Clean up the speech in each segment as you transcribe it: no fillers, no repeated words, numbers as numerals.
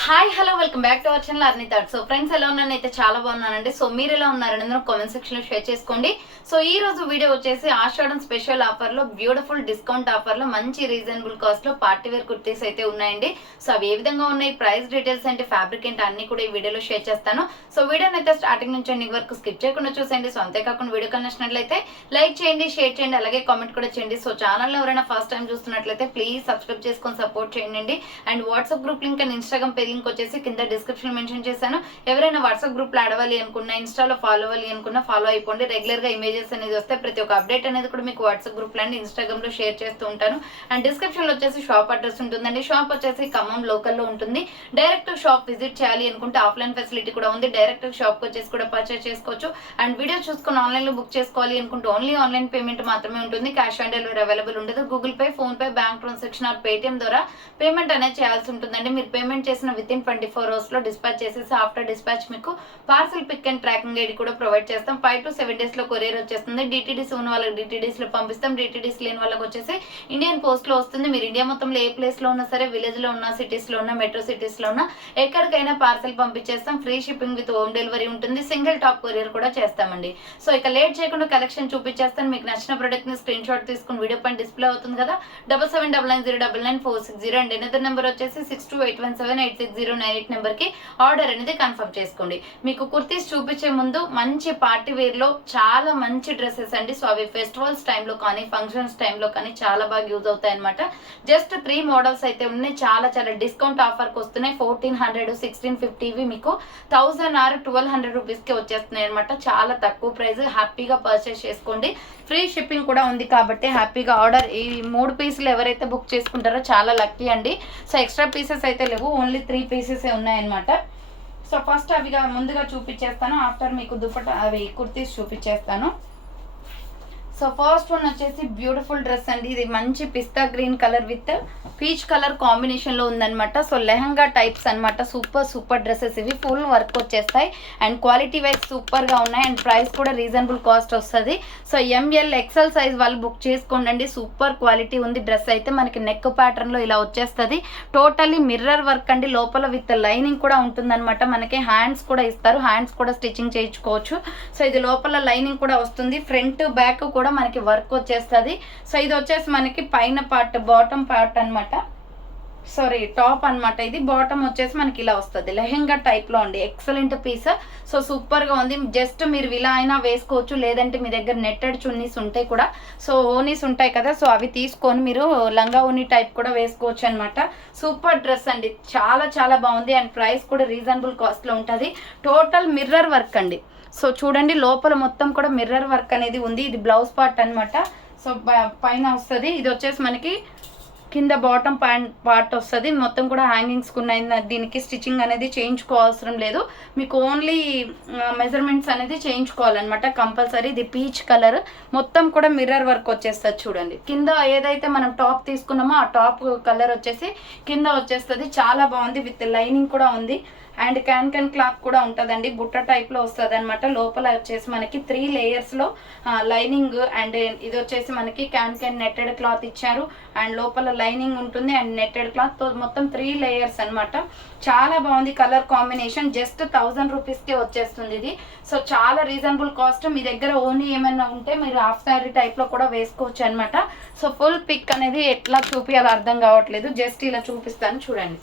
Hi hello welcome back to our channel అర్ని thought. So friends ఎలా ఉన్నాను అయితే చాలా బాగున్నానండి. సో మీరు ఎలా ఉన్నారని అందరూ కామెంట్ సెక్షన్ లో షేర్ చేసుకోండి. సో ఈ రోజు వీడియో వచ్చేసి ఆషాఢం స్పెషల్ ఆఫర్ లో బ్యూటిఫుల్ డిస్కౌంట్ ఆఫర్ లో మంచి రీజనబుల్ కాస్ట్ లో పార్టీ వేర్ కుర్తీస్ అయితే ఉన్నాయండి. సో అవి ఏ విధంగా ఉన్నాయి, ప్రైస్ డీటెయిల్స్ అంటే ఫ్యాబ్రిక్ ఏంటి అన్ని కూడా ఈ వీడియోలో షేర్ చేస్తాను. సో వీడియోని అయితే స్టార్టింగ్ నుంచి ఎండింగ్ వరకు స్కిప్ చేయకుండా చూసేయండి. సో అంతేకాకుండా వీడియో నచ్చినట్లయితే లైక్ చేయండి, షేర్ చేయండి, అలాగే కామెంట్ కూడా చేయండి. సో ఛానల్ ఎవరైనా ఫస్ట్ టైం చూస్తున్నట్లయితే ప్లీజ్ సబ్స్క్రైబ్ చేసుకొని సపోర్ట్ చేయండి. And WhatsApp group link and Instagram page link వచ్చేసి కింద డిస్క్రిప్షన్ మెన్షన్ చేశాను. ఎవరైనా వాట్సాప్ గ్రూప్ లో అడవాలి అనుకున్నా, ఇన్స్టాలో ఫాలో అవ్వాలి అనుకున్నా ఫాలో అయిపోండి. రెగ్యులర్ గా ఇమేజెస్ అనేది వస్తే ప్రతి ఒక్క అప్డేట్ అనేది కూడా మీకు వాట్సాప్ గ్రూప్ లో అండ్ ఇన్స్టాగ్రామ్ లో షేర్ చేస్తూ ఉంటాను. అండ్ డిస్క్రిప్షన్ లో వచ్చేసి షాప్ అడ్రస్ ఉంటుందండి. షాప్ వచ్చేసి ఖమ్మం లోకల్ లో ఉంటుంది. డైరెక్ట్ షాప్ విజిట్ చేయాలి అనుకుంటే ఆఫ్లైన్ ఫెసిలిటీ కూడా ఉంది. డైరెక్ట్ షాప్ వచ్చేసి కూడా పర్చేస్ చేసుకోవచ్చు. అండ్ వీడియో చూసుకుని ఆన్లైన్ లో బుక్ చేసుకోవాలి అనుకుంటే ఓన్లీ ఆన్లైన్ పేమెంట్ మాత్రమే ఉంటుంది. క్యాష్ ఆన్ డెలివరీ అవైలబుల్ ఉండదు. Google Pay, PhonePe, bank transaction or Paytm ద్వారా పేమెంట్ అనేది చేయాల్సి ఉంటుందండి. మీరు పేమెంట్ చేసిన విత్ ఇన్ 24 hours లో డిస్పాచ్ చేసేసి ఆఫ్టర్ డిస్పాచ్ మీకు parcel pick and tracking ID కూడా ప్రొవైడ్ చేస్తాం. 5 to 7 days లో కొరియర్ వచ్చేస్తుంది. డిటిడిసి ఉన్న వాళ్ళకి డిటిడిసి లో పంపిస్తాం. డిటిడిసి లేని వాళ్ళకి వచ్చేసి ఇండియన్ పోస్ట్ లో వస్తుంది. మీరు ఇండియా మొత్తంలో ఏ ప్లేస్ లో ఉన్నా సరే, విలేజ్ లో ఉన్నా, సిటీస్ లో ఉన్నా, మెట్రో సిటీస్ లో ఉన్నా ఎక్కడికైనా పార్సల్ పంపించేస్తాం. Free shipping with home delivery ఉంటుంది. సింగిల్ టాప్ కొరియర్ కూడా చేస్తామండి. సో ఇక లేట్ చేయకుండా కలెక్షన్ చూపించేస్తాను. మీకు నచ్చిన ప్రొడక్ట్ ని స్క్రీన్ షాట్ తీసుకుని వీడియో పైన డిస్ప్లే అవుతుంది కదా, 7799099460 అండ్ ఎనదర్ నెంబర్ వచ్చేసి 6281786098 నెంబర్ కి ఆర్డర్ అనేది కన్ఫర్మ్ చేసుకోండి. మీకు కుర్తీస్ చూపించే ముందు మంచి పార్టీ వేర్ లో చాలా మంచి డ్రెస్సెస్ అండి. సో అవి ఫెస్టివల్స్ టైంలో కానీ, ఫంక్షన్స్ టైంలో కానీ చాలా బాగా యూజ్ అవుతాయి అనమాట. జస్ట్ 3 మోడల్స్ అయితే ఉన్నాయి. చాలా చాలా డిస్కౌంట్ ఆఫర్కి వస్తున్నాయి. 1400, 1650 మీకు 1000 ఆర్ 1200 రూపీస్ కి వచ్చేస్తున్నాయి అనమాట. చాలా తక్కువ ప్రైస్. హ్యాపీగా పర్చేస్ చేసుకోండి. ఫ్రీ షిప్పింగ్ కూడా ఉంది కాబట్టి హ్యాపీగా ఆర్డర్ ఈ 3 పీసులు ఎవరైతే బుక్ చేసుకుంటారో చాలా లక్కీ అండి. సో ఎక్స్ట్రా పీసెస్ అయితే లేవు, ఓన్లీ 3 పీసెస్ ఉన్నాయన్నమాట. సో ఫస్ట్ అవిగా ముందుగా చూపించేస్తాను. ఆఫ్టర్ మీకు దుపట్టా అవి కుర్తీస్ చూపించేస్తాను. సో ఫస్ట్ వన్ వచ్చేసి బ్యూటిఫుల్ డ్రెస్ అండి. ఇది మంచి pista green colour with peach colour combination లో ఉందన్నమాట. సో లెహంగా టైప్స్ అనమాట. సూపర్ డ్రెస్సెస్ ఇవి. ఫుల్ వర్క్ వచ్చేస్తాయి అండ్ క్వాలిటీ వైజ్ సూపర్ గా ఉన్నాయి అండ్ ప్రైస్ కూడా రీజనబుల్ కాస్ట్ వస్తుంది. సో ఎంఎల్ ఎక్సెల్ సైజ్ వాళ్ళు బుక్ చేసుకోండి. సూపర్ క్వాలిటీ ఉంది డ్రెస్ అయితే. మనకి నెక్ ప్యాటర్న్ లో ఇలా వచ్చేస్తుంది. టోటల్లీ మిర్రర్ వర్క్ అండి. లోపల విత్ లైనింగ్ కూడా ఉంటుందన్నమాట. మనకి హ్యాండ్స్ కూడా ఇస్తారు. హ్యాండ్స్ కూడా స్టిచ్చింగ్ చేయించుకోవచ్చు. సో ఇది లోపల లైనింగ్ కూడా వస్తుంది. ఫ్రంట్ బ్యాక్ కూడా మనకి వర్క్ వచ్చేస్తుంది. సో ఇది వచ్చేసి మనకి పైన పార్ట్, బాటమ్ పార్ట్ అనమాట. సారీ, టాప్ అనమాట. ఇది బాటమ్ వచ్చేసి మనకి ఇలా వస్తుంది. లెహెంగా టైప్ లో అండి. Excellent piece. సో సూపర్ గా ఉంది. జస్ట్ మీరు ఇలా అయినా వేసుకోవచ్చు, లేదంటే మీ దగ్గర నెట్టెడ్ చున్నీస్ ఉంటాయి కూడా, సో ఓనీస్ ఉంటాయి కదా, సో అవి తీసుకొని మీరు లంగా ఓనీ టైప్ కూడా వేసుకోవచ్చు అనమాట. సూపర్ డ్రెస్ అండి. చాలా చాలా బాగుంది అండ్ ప్రైస్ కూడా రీజనబుల్ కాస్ట్ లో ఉంటుంది. టోటల్ మిర్రర్ వర్క్ అండి. సో చూడండి, లోపల మొత్తం కూడా మిర్రర్ వర్క్ అనేది ఉంది. ఇది బ్లౌజ్ పార్ట్ అనమాట. సో పైన వస్తుంది. ఇది వచ్చేసి మనకి కింద బాటమ్ పార్ట్ వస్తుంది. మొత్తం కూడా హ్యాంగింగ్స్ ఉన్నాయి. దీనికి స్టిచ్చింగ్ అనేది చేయించుకోవాల్సిన లేదు. మీకు ఓన్లీ మెజర్మెంట్స్ అనేది చేయించుకోవాలన్నమాట కంపల్సరీ. ఇది పీచ్ కలర్. మొత్తం కూడా మిర్రర్ వర్క్ వచ్చేస్తుంది. చూడండి, కింద ఏదైతే మనం టాప్ తీసుకున్నామో ఆ టాప్ కలర్ వచ్చేసి కింద వచ్చేస్తుంది. చాలా బాగుంది. విత్ లైనింగ్ కూడా ఉంది అండ్ క్యాన్ క్లాత్ కూడా ఉంటుందండి. బుట్ట టైప్ లో వస్తుంది అనమాట. లోపల వచ్చేసి మనకి 3 layers లో లైనింగ్ అండ్ ఇది వచ్చేసి మనకి క్యాన్ నెట్టెడ్ క్లాత్ ఇచ్చారు అండ్ లోపల లైనింగ్ ఉంటుంది అండ్ నెట్టెడ్ క్లాత్. మొత్తం 3 layers అనమాట. చాలా బాగుంది కలర్ కాంబినేషన్. జస్ట్ 1000 రూపీస్ కి వచ్చేస్తుంది ఇది. సో చాలా రీజనబుల్ కాస్ట్. మీ దగ్గర ఓన్లీ ఏమైనా ఉంటే మీరు హాఫ్ శారీ టైప్ లో కూడా వేసుకోవచ్చు అనమాట. సో ఫుల్ పిక్ అనేది ఎట్లా చూపించాలో అర్థం కావట్లేదు. జస్ట్ ఇలా చూపిస్తాను చూడండి.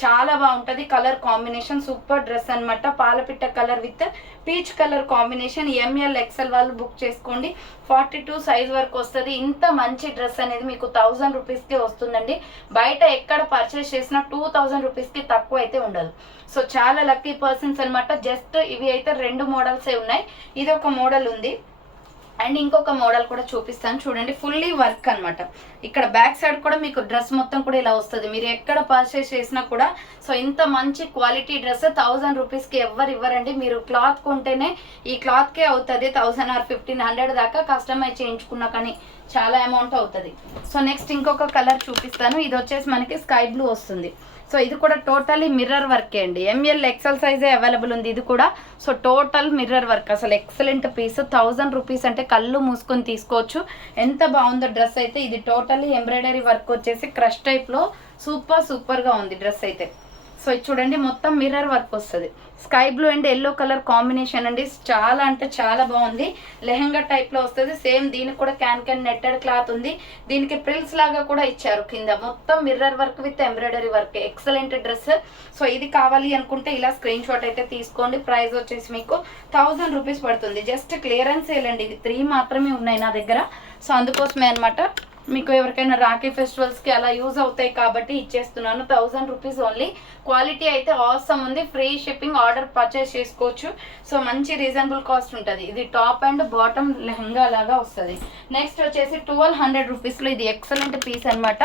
చాలా బాగుంటది కలర్ కాంబినేషన్. సూపర్ డ్రెస్ అనమాట. పాలపిట్ట colour with peach colour combination. ML XL వాళ్ళు బుక్ చేసుకోండి. 42 సైజ్ వరకు వస్తుంది. ఇంత మంచి డ్రెస్ అనేది మీకు 1000 రూపీస్ కి వస్తుందండి. బయట ఎక్కడ పర్చేస్ చేసినా 2000 రూపీస్ కి తక్కువ అయితే ఉండదు. సో చాలా లక్కీ పర్సన్స్ అనమాట. జస్ట్ ఇవి అయితే 2 మోడల్సే ఉన్నాయి. ఇది ఒక మోడల్ ఉంది అండ్ ఇంకొక మోడల్ కూడా చూపిస్తాను చూడండి. ఫుల్లీ వర్క్ అనమాట. ఇక్కడ బ్యాక్ సైడ్ కూడా మీకు డ్రెస్ మొత్తం కూడా ఇలా వస్తుంది. మీరు ఎక్కడ పర్చేస్ చేసినా కూడా. సో ఇంత మంచి క్వాలిటీ డ్రెస్ 1000 రూపీస్ కి ఎవరు ఇవ్వరండి. మీరు క్లాత్ కొంటేనే ఈ క్లాత్ కే అవుతుంది 1000 ఆర్ 1500 దాకా. కస్టమైజ్ చేయించుకున్నా కానీ చాలా అమౌంట్ అవుతుంది. సో నెక్స్ట్ ఇంకొక కలర్ చూపిస్తాను. ఇది వచ్చేసి మనకి స్కై బ్లూ వస్తుంది. సో ఇది కూడా టోటలీ మిర్రర్ వర్క్ అండి. ఎంఎల్ ఎక్సెల్ సైజే అవైలబుల్ ఉంది ఇది కూడా. So total mirror work. అసలు ఎక్సలెంట్ పీస్. 1000 రూపీస్ అంటే కళ్ళు మూసుకొని తీసుకోవచ్చు. ఎంత బాగుందో డ్రెస్ అయితే. ఇది టోటలీ ఎంబ్రాయిడరీ వర్క్ వచ్చేసి క్రష్ టైప్ లో సూపర్ గా ఉంది డ్రెస్ అయితే. సో ఇది చూడండి మొత్తం మిర్రర్ వర్క్ వస్తుంది. Sky blue and yellow colour combination అండి. చాలా అంటే చాలా బాగుంది. లెహంగా టైప్లో వస్తుంది. సేమ్ దీనికి కూడా క్యాన్ నెట్టెడ్ క్లాత్ ఉంది. దీనికి ప్రిల్స్ లాగా కూడా ఇచ్చారు. కింద మొత్తం mirror work with embroidery work. Excellent dress. So ఇది కావాలి అనుకుంటే ఇలా స్క్రీన్ షాట్ అయితే తీసుకోండి. ప్రైస్ వచ్చేసి మీకు 1000 రూపీస్ పడుతుంది. జస్ట్ క్లియరెన్స్ సేల్ అండి. ఇది 3 మాత్రమే ఉన్నాయి నా దగ్గర. సో అందుకోసమే అనమాట. మీకు ఎవరికైనా రాఖీ ఫెస్టివల్స్కి అలా యూజ్ అవుతాయి కాబట్టి ఇచ్చేస్తున్నాను. 1000 రూపీస్ ఓన్లీ. క్వాలిటీ అయితే ఆసమ్ ఉంది. Free shipping. ఆర్డర్ పర్చేస్ చేసుకోవచ్చు. సో మంచి రీజనబుల్ కాస్ట్ ఉంటుంది. ఇది టాప్ అండ్ బాటమ్ లెహంగా లాగా వస్తుంది. నెక్స్ట్ వచ్చేసి 1200 రూపీస్లో ఇది ఎక్సలెంట్ పీస్ అనమాట.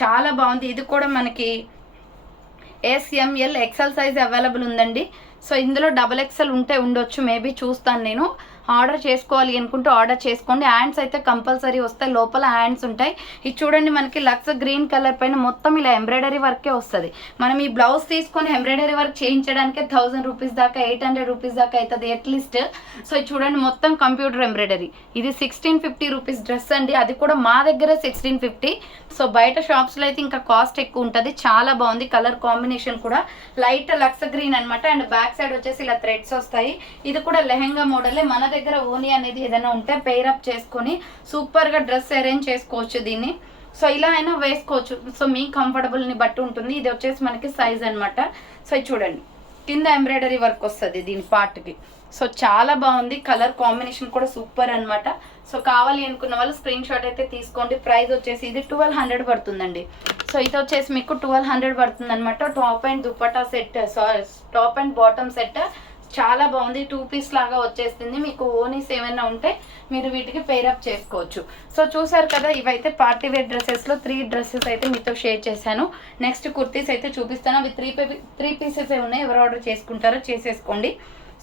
చాలా బాగుంది. ఇది కూడా మనకి SML XL సైజ్ అవైలబుల్ ఉందండి. సో ఇందులో XXL ఉంటే ఉండొచ్చు, మేబీ చూస్తాను నేను. ఆర్డర్ చేసుకోవాలి అనుకుంటే ఆర్డర్ చేసుకోండి. హ్యాండ్స్ అయితే కంపల్సరీ వస్తాయి. లోపల హ్యాండ్స్ ఉంటాయి. ఇది చూడండి మనకి లక్స్ గ్రీన్ కలర్ పైన మొత్తం ఇలా ఎంబ్రాయిడరీ వర్కే వస్తుంది. మనం ఈ బ్లౌజ్ తీసుకొని ఎంబ్రాయిడరీ వర్క్ చేయించడానికే 1000 రూపీస్ దాకా 800 రూపీస్ దాకా అవుతుంది అట్లీస్ట్. సో ఇది చూడండి మొత్తం కంప్యూటర్ ఎంబ్రాయిడరీ. ఇది 1650 రూపీస్ డ్రెస్ అండి. అది కూడా మా దగ్గర 1650. సో బయట షాప్స్లో అయితే ఇంకా కాస్ట్ ఎక్కువ ఉంటుంది. చాలా బాగుంది. కలర్ కాంబినేషన్ కూడా లైట్ లక్స్ గ్రీన్ అనమాట. అండ్ బ్యాక్ సైడ్ వచ్చేసి ఇలా థ్రెడ్స్ వస్తాయి. ఇది కూడా లెహంగా మోడలే. మన దగ్గర ఓనీ అనేది ఏదైనా ఉంటే పెయిర్ అప్ చేసుకొని సూపర్గా డ్రెస్ అరేంజ్ చేసుకోవచ్చు దీన్ని. సో ఇలా అయినా వేసుకోవచ్చు. సో మీ కంఫర్టబుల్ని బట్టి ఉంటుంది. ఇది వచ్చేసి మనకి సైజ్ అనమాట. సో ఇది చూడండి కింద ఎంబ్రాయిడరీ వర్క్ వస్తుంది దీని పార్ట్కి. సో చాలా బాగుంది. కలర్ కాంబినేషన్ కూడా సూపర్ అనమాట. సో కావాలి అనుకున్న వాళ్ళు స్క్రీన్ షాట్ అయితే తీసుకోండి. ప్రైస్ వచ్చేసి ఇది 1200 పడుతుందండి. సో ఇది వచ్చేసి మీకు 1200 పడుతుంది అనమాట. Top and dupatta set, top and bottom set. చాలా బాగుంది. 2 పీస్ లాగా వచ్చేస్తుంది. మీకు ఓనీస్ ఏమైనా ఉంటే మీరు వీటికి పేరప్ చేసుకోవచ్చు. సో చూసారు కదా, ఇవైతే పార్టీ వేర్ డ్రెస్సెస్లో 3 డ్రెస్సెస్ అయితే మీతో షేర్ చేశాను. నెక్స్ట్ కుర్తీస్ అయితే చూపిస్తాను. అవి 3 పీసెస్ ఉన్నాయి. ఎవరు ఆర్డర్ చేసుకుంటారో చేసేసుకోండి.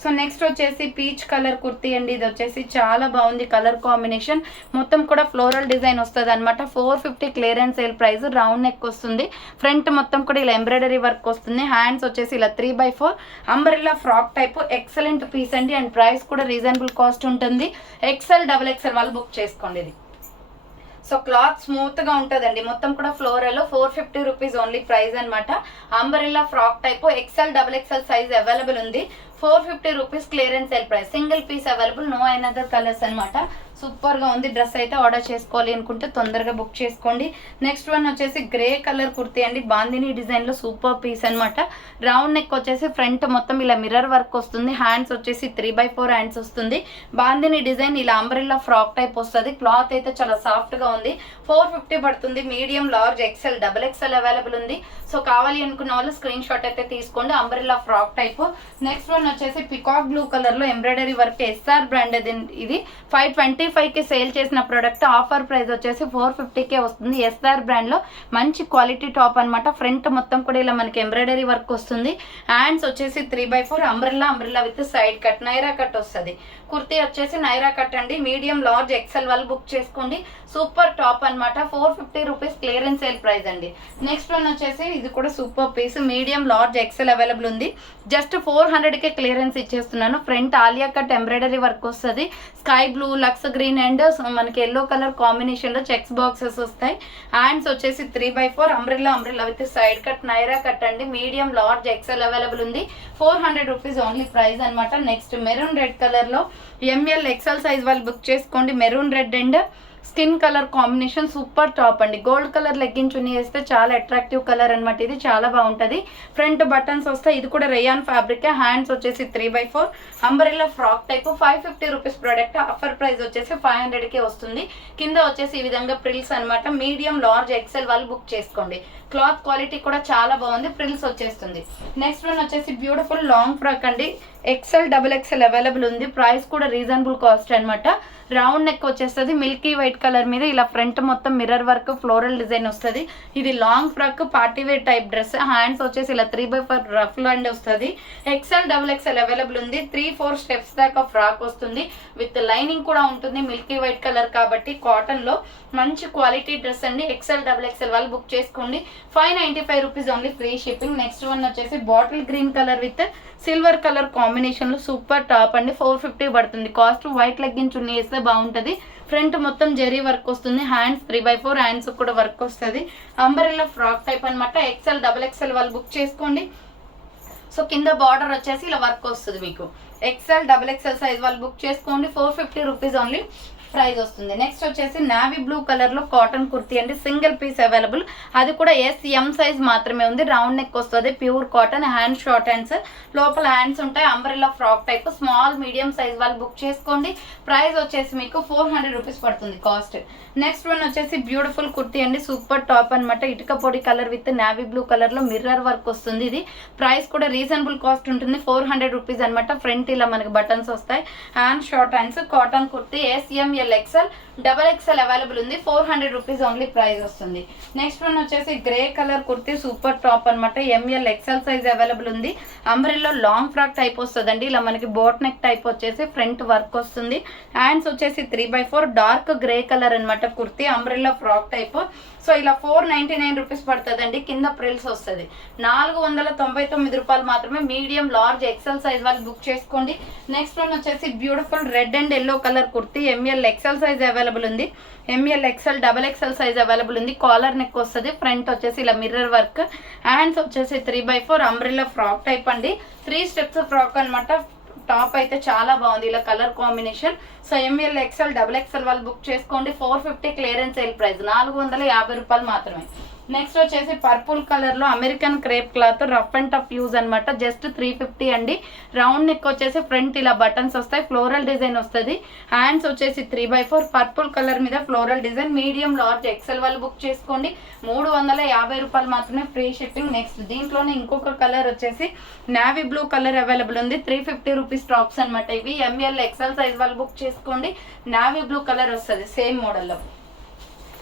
సో నెక్స్ట్ వచ్చేసి పీచ్ కలర్ కుర్తీ అండి. ఇది వచ్చేసి చాలా బాగుంది. కలర్ కాంబినేషన్ మొత్తం కూడా ఫ్లోరల్ డిజైన్ వస్తుంది అనమాట. 450 clearance sale price. Round neck వస్తుంది. ఫ్రంట్ మొత్తం కూడా ఇలా ఎంబ్రాయిడరీ వర్క్ వస్తుంది. హ్యాండ్స్ వచ్చేసి ఇలా 3/4 umbrella frock type. Excellent piece అండి. అండ్ ప్రైస్ కూడా రీజనబుల్ కాస్ట్ ఉంటుంది. XL XXL వాళ్ళు బుక్ చేసుకోండి ఇది. సో క్లాత్ స్మూత్ గా ఉంటుందండి. మొత్తం కూడా ఫ్లోరల్. 450 రూపీస్ ఓన్లీ ప్రైస్ అనమాట. Umbrella frock type. XL XXL size available ఉంది. 450 rupees clearance sale price. Single piece available. No another colours అనమాట. సూపర్ గా ఉంది. డ్రెస్ అయితే ఆర్డర్ చేసుకోవాలి అనుకుంటే తొందరగా బుక్ చేసుకోండి. నెక్స్ట్ వన్ వచ్చేసి గ్రే కలర్ కుర్తీ అండి. బాందిని డిజైన్ లో సూపర్ పీస్ అనమాట. రౌండ్ నెక్ వచ్చేసి ఫ్రంట్ మొత్తం ఇలా మిర్రర్ వర్క్ వస్తుంది. హ్యాండ్స్ వచ్చేసి 3/4 హ్యాండ్స్ వస్తుంది. బాందిని డిజైన్ ఇలా అంబ్రెల్లా ఫ్రాక్ టైప్ వస్తుంది. క్లాత్ అయితే చాలా సాఫ్ట్ గా ఉంది. 450 పడుతుంది. Medium, large, XL XXL available ఉంది. సో కావాలి అనుకున్న వాళ్ళు స్క్రీన్ షాట్ అయితే తీసుకోండి. Umbrella frock type. Next one వచ్చేసి పికాక్ బ్లూ కలర్ లో ఎంబ్రాయిడరీ వర్క్. SR బ్రాండ్ ఇది 525కి సేల్ చేసిన ప్రోడక్ట్. ఆఫర్ ప్రైస్ వచ్చేసి 450కే వస్తుంది. SR బ్రాండ్ లో మంచి క్వాలిటీ టాప్ అనమాట. ఫ్రంట్ మొత్తం కూడా ఇలా మనకి ఎంబ్రాయిడరీ వర్క్ వస్తుంది. హ్యాండ్స్ వచ్చేసి 3/4 umbrella with side cut, Naira cut వస్తుంది. కుర్తీ వచ్చేసి నైరా కట్ అండి. మీడియం, లార్జ్, XL వాళ్ళు బుక్ చేసుకోండి. సూపర్ టాప్ అనమాట. 450 రూపీస్ క్లియరెన్స్ సేల్ ప్రైస్ అండి. నెక్స్ట్ వన్ వచ్చేసి ఇది కూడా super piece. Medium, large, XL available ఉంది. జస్ట్ 400కే క్లియరెన్స్ ఇచ్చేస్తున్నాను. Front Alia cut embroidery work వస్తుంది. Sky blue, lux green and మనకి ఎల్లో కలర్ కాంబినేషన్ లో చెక్స్ బాక్సెస్ వస్తాయి. హ్యాండ్స్ వచ్చేసి 3/4 umbrella with side cut, Naira cut అండి. మీడియం, లార్జ్, XL అవైలబుల్ ఉంది. 400 రూపీస్ ఓన్లీ ప్రైస్ అనమాట. నెక్స్ట్ మెరూన్ రెడ్ కలర్ లో ML XL size వాళ్ళు బుక్ చేసుకోండి. Maroon red and skin colour combination super top అండి. Gold colour legging chunni వేస్తే చాలా attractive colour అనమాట. ఇది చాలా బాగుంటుంది. ఫ్రంట్ బటన్స్ వస్తాయి. ఇది కూడా రేయాన్ ఫ్యాబ్రిక్. హ్యాండ్స్ వచ్చేసి 3/4 umbrella frock type. 550 rupees product. Offer price వచ్చేసి 500కే వస్తుంది. కింద వచ్చేసి ఈ విధంగా ప్రిల్స్ అనమాట. మీడియం, లార్జ్, XL వాళ్ళు బుక్ చేసుకోండి. క్లాత్ క్వాలిటీ కూడా చాలా బాగుంది. ప్రిల్స్ వచ్చేస్తుంది. నెక్స్ట్ వన్ వచ్చేసి బ్యూటిఫుల్ లాంగ్ ఫ్రాక్ అండి. XL XXL అవైలబుల్ ఉంది. ప్రైస్ కూడా రీజనబుల్ కాస్ట్ అనమాట. రౌండ్ నెక్ వచ్చేస్తుంది. మిల్కీ వైట్ కలర్ మీద ఇలా ఫ్రంట్ మొత్తం మిర్రర్ వర్క్, ఫ్లోరల్ డిజైన్ వస్తుంది. ఇది long frock, party wear type dress. Hands వచ్చేసి ఇలా 3/4 రఫ్ అండ్ వస్తుంది. XL XXL అవైలబుల్ ఉంది. 3-4 స్టెప్స్ దాకా ఫ్రాక్ వస్తుంది. విత్ లైనింగ్ కూడా ఉంటుంది. మిల్కీ వైట్ కలర్ కాబట్టి కాటన్ లో మంచి క్వాలిటీ డ్రెస్ అండి. XL XXL వాళ్ళు బుక్ చేసుకోండి. 595 rupees only free shipping. Next one వచ్చేసి bottle green colour with silver colour combination లో సూపర్ టాప్ అండి. 450 పడుతుంది కాస్ట్. వైట్ లెగ్గిన్ చున్నీ వేస్తే బాగుంటుంది. ఫ్రంట్ మొత్తం జరీ వర్క్ వస్తుంది. హ్యాండ్స్ 3/4 హ్యాండ్స్ కూడా వర్క్ వస్తుంది. అంబ్రెల్లా ఫ్రాక్ టైప్ అనమాట. XL XXL వాళ్ళు బుక్ చేసుకోండి. సో కింద బార్డర్ వచ్చేసి ఇలా వర్క్ వస్తుంది మీకు. ఎక్సెల్ డబుల్ ఎక్సెల్ సైజ్ వాళ్ళు బుక్ చేసుకోండి. 450 రూపీస్ ఓన్లీ ప్రైస్ వస్తుంది. నెక్స్ట్ వచ్చేసి నావీ బ్లూ కలర్ లో కాటన్ కుర్తీ అండి, సింగిల్ పీస్ అవైలబుల్. అది కూడా ఎం సైజ్ మాత్రమే ఉంది. రౌండ్ నెక్ వస్తుంది, pure cotton, hand short hands, లోపల హ్యాండ్స్ ఉంటాయి. Umbrella frock type, small medium size వాళ్ళు బుక్ చేసుకోండి. ప్రైస్ వచ్చేసి మీకు 400 రూపీస్ పడుతుంది కాస్ట్. నెక్స్ట్ వన్ వచ్చేసి బ్యూటిఫుల్ కుర్తీ అండి, సూపర్ టాప్ అనమాట. ఇటుక పొడి colour with navy blue colour లో మిర్రర్ వర్క్ వస్తుంది. ఇది ప్రైస్ కూడా రీజనబుల్ కాస్ట్ ఉంటుంది, 400 రూపీస్ అనమాట. ఫ్రంట్ ఇలా మనకి బటన్స్ వస్తాయి, hand short hands, cotton kurti, S M L XL double XL available ఉంది. 400 రూపీస్ ఓన్లీ ప్రైస్ వస్తుంది. నెక్స్ట్ వన్ వచ్చేసి grey colour kurti, super top అనమాట. ఎంఎల్ ఎక్సెల్ సైజ్ అవైలబుల్ ఉంది. అంబ్రెల్లా లాంగ్ ఫ్రాక్ టైప్ వస్తుందండి. ఇలా మనకి బోట్ నెక్ టైప్ వచ్చేసి ఫ్రంట్ వర్క్ వస్తుంది. హ్యాండ్స్ వచ్చేసి 3/4 డార్క్ గ్రే కలర్ అనమాట kurti, umbrella frock type. So ఇలా 499 రూపీస్ పడుతుందండి. కింద ప్రిల్స్ వస్తుంది. 499 రూపాయలు మాత్రమే. మీడియం లార్జ్ ఎక్సెల్ సైజ్ వాళ్ళు బుక్ చేసుకోండి. నెక్స్ట్ వన్ వచ్చేసి beautiful red and yellow colour kurti, M L XL size available ఉంది. ML XL double XL size available ఉంది. కాలర్ నెక్ వస్తుంది. ఫ్రంట్ వచ్చేసి ఇలా మిర్రర్ వర్క్, హ్యాండ్స్ వచ్చేసి 3/4 అంబ్రెల్లా ఫ్రాక్ టైప్ అండి. 3 స్టెప్స్ ఫ్రాక్ అనమాట. టాప్ అయితే చాలా బాగుంది, ఇలా colour combination. So ML XL double XL వాళ్ళు బుక్ చేసుకోండి. 450 క్లియరెన్స్ సేల్ ప్రైస్, 450 రూపాయలు మాత్రమే. నెక్స్ట్ వచ్చేసి పర్పుల్ కలర్ లో American crepe cloth, rough and tough use అనమాట. జస్ట్ 350 అండి. రౌండ్ నెక్ వచ్చేసి ఫ్రంట్ ఇలా బటన్స్ వస్తాయి, ఫ్లోరల్ డిజైన్ వస్తుంది. హ్యాండ్స్ వచ్చేసి 3/4 పర్పుల్ కలర్ మీద floral design. Medium large XL వాళ్ళు బుక్ చేసుకోండి. 350 రూపాయలు మాత్రమే, ఫ్రీ షిప్పింగ్. నెక్స్ట్ దీంట్లోనే ఇంకొక కలర్ వచ్చేసి నావీ బ్లూ కలర్ అవైలబుల్ ఉంది. 350 రూపీస్ టాప్స్ అనమాట ఇవి. ఎంఎల్ ఎక్సెల్ సైజ్ వాళ్ళు బుక్ చేసుకోండి. నావీ బ్లూ కలర్ వస్తుంది సేమ్ మోడల్లో.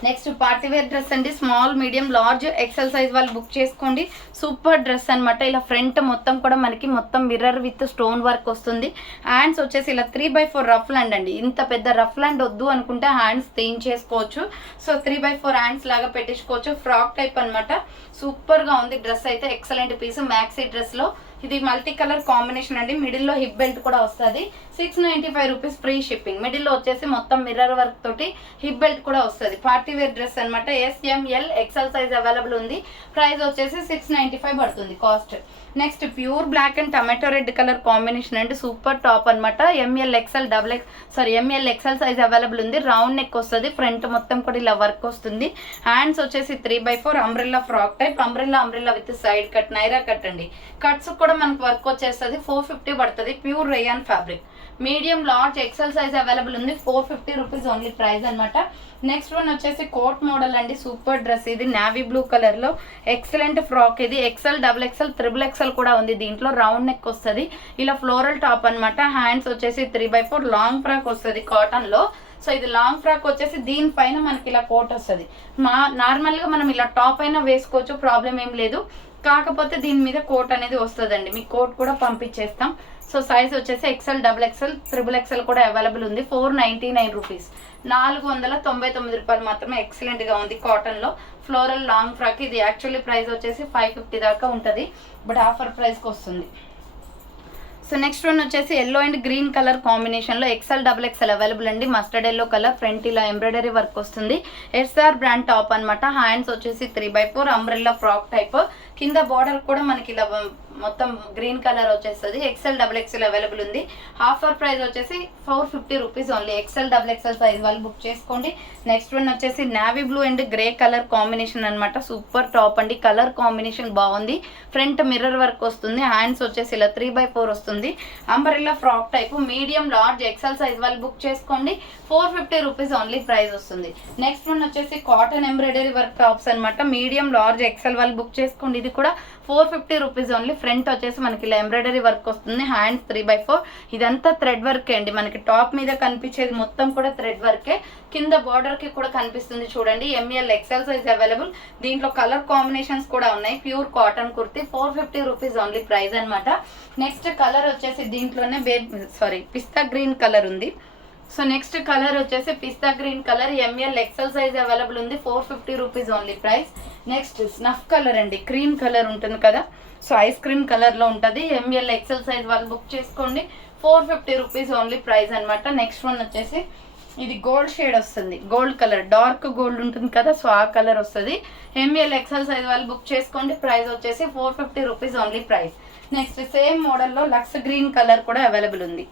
నెక్స్ట్ పార్టీ వేర్ డ్రెస్ అండి, small medium large XL size వాళ్ళు బుక్ చేసుకోండి. సూపర్ డ్రెస్ అనమాట. ఇలా ఫ్రంట్ మొత్తం కూడా మనకి మొత్తం మిర్రర్ విత్ స్టోన్ వర్క్ వస్తుంది. హ్యాండ్స్ వచ్చేసి ఇలా 3/4 రఫ్ ల్యాండ్ అండి. ఇంత పెద్ద రఫ్ ల్యాండ్ వద్దు అనుకుంటే హ్యాండ్స్ తీయించేసుకోవచ్చు. సో 3/4 హ్యాండ్స్ లాగా పెట్టించుకోవచ్చు. ఫ్రాక్ టైప్ అనమాట. సూపర్ గా ఉంది డ్రెస్ అయితే, ఎక్సలెంట్ పీస్. మ్యాక్సీ డ్రెస్ లో ఇది మల్టీ కలర్ కాంబినేషన్ అండి. మిడిల్ లో హిప్ బెల్ట్ కూడా వస్తుంది. 695 రూపీస్ ఫ్రీ షిప్పింగ్. మిడిల్ లో వచ్చేసి మొత్తం మిర్రర్ వర్క్ తోటి హిప్ బెల్ట్ కూడా వస్తుంది. పార్టీ వేర్ డ్రెస్ అనమాట. ఎస్ఎంఎల్ ఎక్సెల్ సైజ్ అవైలబుల్ ఉంది. ప్రైస్ వచ్చేసి 695 పడుతుంది cost. Next pure black and tomato red colour combination అండి, సూపర్ టాప్ అనమాట. M L XL M L XL size available ఉంది. రౌండ్ నెక్ వస్తుంది. ఫ్రంట్ మొత్తం కూడా ఇలా వర్క్ వస్తుంది. హ్యాండ్స్ వచ్చేసి 3/4 umbrella frock type, umbrella with side cut, Naira cut అండి. కట్స్ కూడా మనకు వర్క్ వచ్చేస్తుంది. 450 పడుతుంది. Pure rayon fabric. Medium large XL size available ఉంది. 450 రూపీస్ ఓన్లీ ప్రైస్ అనమాట. నెక్స్ట్ వన్ వచ్చేసి కోట్ మోడల్ అండి, సూపర్ డ్రెస్. ఇది నావీ బ్లూ కలర్ లో ఎక్సలెంట్ ఫ్రాక్. ఇది XL double XL triple XL కూడా ఉంది. దీంట్లో రౌండ్ నెక్ వస్తుంది. ఇలా ఫ్లోరల్ టాప్ అనమాట. హ్యాండ్స్ వచ్చేసి 3/4 లాంగ్ ఫ్రాక్ వస్తుంది కాటన్ లో. సో ఇది లాంగ్ ఫ్రాక్ వచ్చేసి దీనిపైన మనకి ఇలా కోట్ వస్తుంది. నార్మల్ గా మనం ఇలా టాప్ అయినా వేసుకోవచ్చు, ప్రాబ్లం ఏం లేదు. కాకపోతే దీని మీద కోట్ అనేది వస్తుందండి. మీకు కోట్ కూడా పంపించేస్తాం. సో సైజ్ వచ్చేసి XL double XL triple XL కూడా అవైలబుల్ ఉంది. 499 రూపీస్, 499 రూపాయలు మాత్రమే. ఎక్సలెంట్ గా ఉంది కాటన్ లో. Floral long frock. ఇది యాక్చువల్లీ ప్రైస్ వచ్చేసి 550 దాకా ఉంటుంది, బట్ ఆఫర్ ప్రైస్ కి వస్తుంది. సో నెక్స్ట్ వన్ వచ్చేసి yellow and green colour combination లో ఎక్సెల్ డబుల్ ఎక్సెల్ అవైలబుల్ అండి. Mustard yellow colour. ఫ్రంట్ ఇలా ఎంబ్రాయిడరీ వర్క్ వస్తుంది. ఎస్ఆర్ బ్రాండ్ టాప్ అనమాట. హ్యాండ్స్ వచ్చేసి 3/4 అంబ్రెల్లా ఫ్రాక్ టైప్. కింద బార్డర్ కూడా మనకి ఇలా మొత్తం గ్రీన్ కలర్ వచ్చేస్తుంది. ఎక్సెల్ డబుల్ ఎక్సెల్ అవైలబుల్ ఉంది. ఆఫర్ ప్రైస్ వచ్చేసి 450 rupees only. XL double XL size వాళ్ళు బుక్ చేసుకోండి. నెక్స్ట్ వన్ వచ్చేసి navy blue and grey colour combination అనమాట. సూపర్ టాప్ అండి. కలర్ కాంబినేషన్ బాగుంది. ఫ్రంట్ మిర్రర్ వర్క్ వస్తుంది. హ్యాండ్స్ వచ్చేసి ఇలా 3/4 వస్తుంది. Umbrella frock type. Medium large XL size వాళ్ళు బుక్ చేసుకోండి. 450 రూపీస్ ఓన్లీ ప్రైస్ వస్తుంది. నెక్స్ట్ వన్ వచ్చేసి కాటన్ ఎంబ్రాయిడరీ వర్క్ టాప్స్ అనమాట. మీడియం లార్జ్ ఎక్సెల్ వాళ్ళు బుక్ చేసుకోండి. ఇది కూడా 450 రూపీస్ ఓన్లీ. ఫ్రంట్ వచ్చేసి మనకి ఇలా ఎంబ్రాయిడరీ వర్క్ వస్తుంది. హ్యాండ్స్ 3/4. ఇదంతా థ్రెడ్ వర్క్ అండి. మనకి టాప్ మీద కనిపించేది మొత్తం కూడా థ్రెడ్ వర్కే. కింద బార్డర్ కి కూడా కనిపిస్తుంది చూడండి. ML XL size available. దీంట్లో కలర్ కాంబినేషన్స్ కూడా ఉన్నాయి. Pure cotton kurti. 450 rupees only price అనమాట. నెక్స్ట్ కలర్ వచ్చేసి దీంట్లోనే పిస్తా గ్రీన్ కలర్ ఉంది. సో నెక్స్ట్ కలర్ వచ్చేసి పిస్తా green colour. ML XL size available ఉంది. 450 rupees only price. Next snuff colour అండి. క్రీమ్ కలర్ ఉంటుంది కదా, సో ఐస్ క్రీమ్ కలర్ లో ఉంటుంది. ఎంఎల్ ఎక్సెల్ సైజ్ వాళ్ళు బుక్ చేసుకోండి. 450 రూపీస్ ఓన్లీ ప్రైస్ అనమాట. నెక్స్ట్ వన్ వచ్చేసి ఇది గోల్డ్ షేడ్ వస్తుంది. గోల్డ్ కలర్, డార్క్ గోల్డ్ ఉంటుంది కదా, సో ఆ కలర్ వస్తుంది. ఎంఎల్ ఎక్సెల్ సైజ్ వాళ్ళు బుక్ చేసుకోండి. ప్రైస్ వచ్చేసి 450 rupees only price. Next same మోడల్లో లక్స్ గ్రీన్ కలర్ కూడా అవైలబుల్ ఉంది.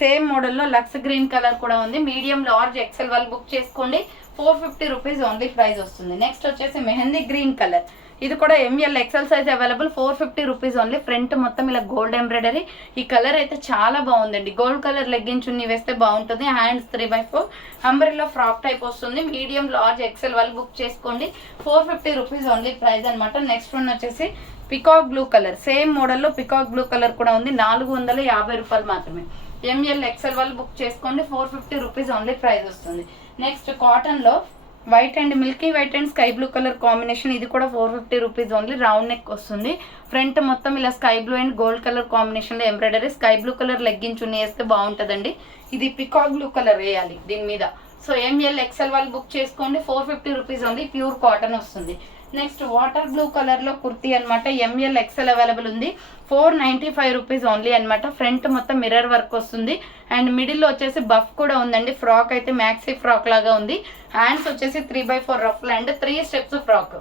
సేమ్ మోడల్లో లక్స్ గ్రీన్ కలర్ కూడా ఉంది. మీడియం లార్జ్ ఎక్సెల్ వాళ్ళు బుక్ చేసుకోండి. 450 రూపీస్ ఓన్లీ ప్రైస్ వస్తుంది. నెక్స్ట్ వచ్చేసి మెహందీ గ్రీన్ కలర్, ఇది కూడా ML XL size available. 450 rupees only. Front మొత్తం ఇలా గోల్డ్ ఎంబ్రాయిడరీ. ఈ కలర్ అయితే చాలా బాగుందండి. గోల్డ్ కలర్ లెగ్గిన్ చున్నీ వేస్తే బాగుంటుంది. హ్యాండ్స్ 3/4 అంబ్రెల్లా ఫ్రాక్ టైప్ వస్తుంది. మీడియం లార్జ్ ఎక్సెల్ వాళ్ళు బుక్ చేసుకోండి. 450 రూపీస్ ఓన్లీ ప్రైస్ అనమాట. నెక్స్ట్ వన్ వచ్చేసి పికాక్ బ్లూ కలర్, సేమ్ మోడల్లో పికాక్ బ్లూ కలర్ కూడా ఉంది. 450 రూపాయలు మాత్రమే. ఎంఎల్ ఎక్సెల్ వాళ్ళు బుక్ చేసుకోండి. 450 రూపీస్ ఓన్లీ ప్రైస్ వస్తుంది. నెక్స్ట్ కాటన్లో white and milky white and sky blue colour combination, ఇది కూడా 450 రూపీస్ ఓన్లీ. రౌండ్ నెక్ వస్తుంది. ఫ్రంట్ మొత్తం ఇలా sky blue and gold colour కాంబినేషన్లో embroidery. Sky blue colour legging chunni వేస్తే బాగుంటుందండి. ఇది పికాక్ బ్లూ కలర్ వేయాలి దీని మీద. సో ఎంఎల్ ఎక్సెల్ వాళ్ళు బుక్ చేసుకోండి. 450 రూపీస్ ఓన్లీ. ప్యూర్ కాటన్ వస్తుంది. నెక్స్ట్ వాటర్ బ్లూ కలర్లో కుర్తీ అనమాట. ఎంఎల్ ఎక్సెల్ అవైలబుల్ ఉంది. 495 రూపీస్ ఓన్లీ అనమాట. ఫ్రంట్ మొత్తం మిర్రర్ వర్క్ వస్తుంది అండ్ మిడిల్లో వచ్చేసి బఫ్ కూడా ఉందండి. ఫ్రాక్ అయితే మ్యాక్సీ ఫ్రాక్ లాగా ఉంది. హ్యాండ్స్ వచ్చేసి 3/4 ruff and 3 steps frock.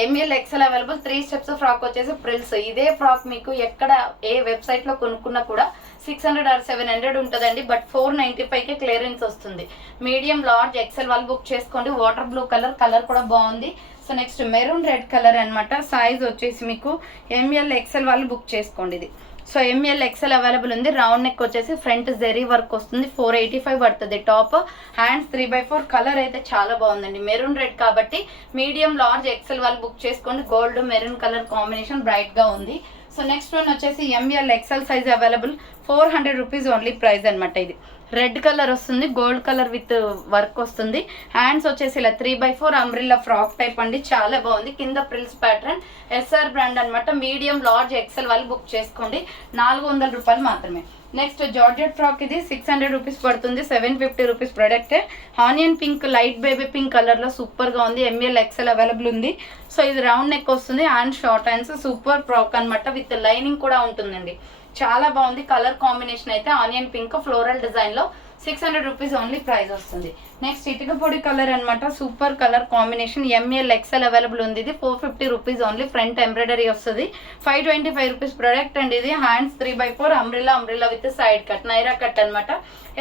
ML XL available. 3 steps frock వచ్చేసి ప్రిల్స్. ఇదే ఫ్రాక్ మీకు ఎక్కడ ఏ వెబ్సైట్లో కొనుక్కున్నా కూడా 600 or 700 ఉంటుందండి. బట్ 495కే క్లియరెన్స్ వస్తుంది. మీడియం లార్జ్ ఎక్సెల్ వాళ్ళు బుక్ చేసుకోండి. వాటర్ బ్లూ కలర్ కూడా బాగుంది. So next maroon red colour అనమాట. సైజ్ వచ్చేసి మీకు ఎంఎల్ ఎక్సెల్ వాళ్ళు బుక్ చేసుకోండి ఇది. సో ఎంఎల్ ఎక్సెల్ అవైలబుల్ ఉంది. రౌండ్ నెక్ వచ్చేసి ఫ్రంట్ జెరీ వర్క్ వస్తుంది. 485 పడుతుంది టాప్. హ్యాండ్స్ 3/4. కలర్ అయితే చాలా బాగుందండి. మెరూన్ రెడ్ కాబట్టి మీడియం లార్జ్ ఎక్సెల్ వాళ్ళు బుక్ చేసుకోండి. గోల్డ్ మెరూన్ కలర్ కాంబినేషన్ బ్రైట్గా ఉంది. సో నెక్స్ట్ వన్ వచ్చేసి ML XL size available. 400 rupees only price అనమాట. ఇది రెడ్ కలర్ వస్తుంది. గోల్డ్ కలర్ విత్ వర్క్ వస్తుంది. హ్యాండ్స్ వచ్చేసి ఇలా 3/4 అంబ్రిల్లా ఫ్రాక్ టైప్ అండి. చాలా బాగుంది. కింద ప్రిల్స్ ప్యాటర్న్. ఎస్ఆర్ బ్రాండ్ అనమాట. మీడియం లార్జ్ ఎక్సెల్ వాళ్ళు బుక్ చేసుకోండి. 400 రూపాయలు మాత్రమే. నెక్స్ట్ జార్జెట్ ఫ్రాక్, ఇది 600 రూపీస్ పడుతుంది. 750 rupees product. Onion pink, light baby pink కలర్లో సూపర్గా ఉంది. ఎంఎల్ ఎక్సెల్ అవైలబుల్ ఉంది. సో ఇది రౌండ్ నెక్ వస్తుంది. Hand short hands. Super frock అనమాట. విత్ లైనింగ్ కూడా ఉంటుందండి. చాలా బాగుంది. కలర్ కాంబినేషన్ అయితే ఆనియన్ పింక్ ఫ్లోరల్ డిజైన్లో 600 రూపీస్ ఓన్లీ ప్రైస్ వస్తుంది. నెక్స్ట్ ఇటుక పొడి కలర్ అనమాట. Super colour combination. ML XL available ఉంది. ఇది 450 రూపీస్ ఓన్లీ. ఫ్రంట్ ఎంబ్రాయిడరీ వస్తుంది. 525 రూపీస్ ప్రొడక్ట్ అండి. ఇది hands 3/4 umbrella with side cut, Naira cut అనమాట.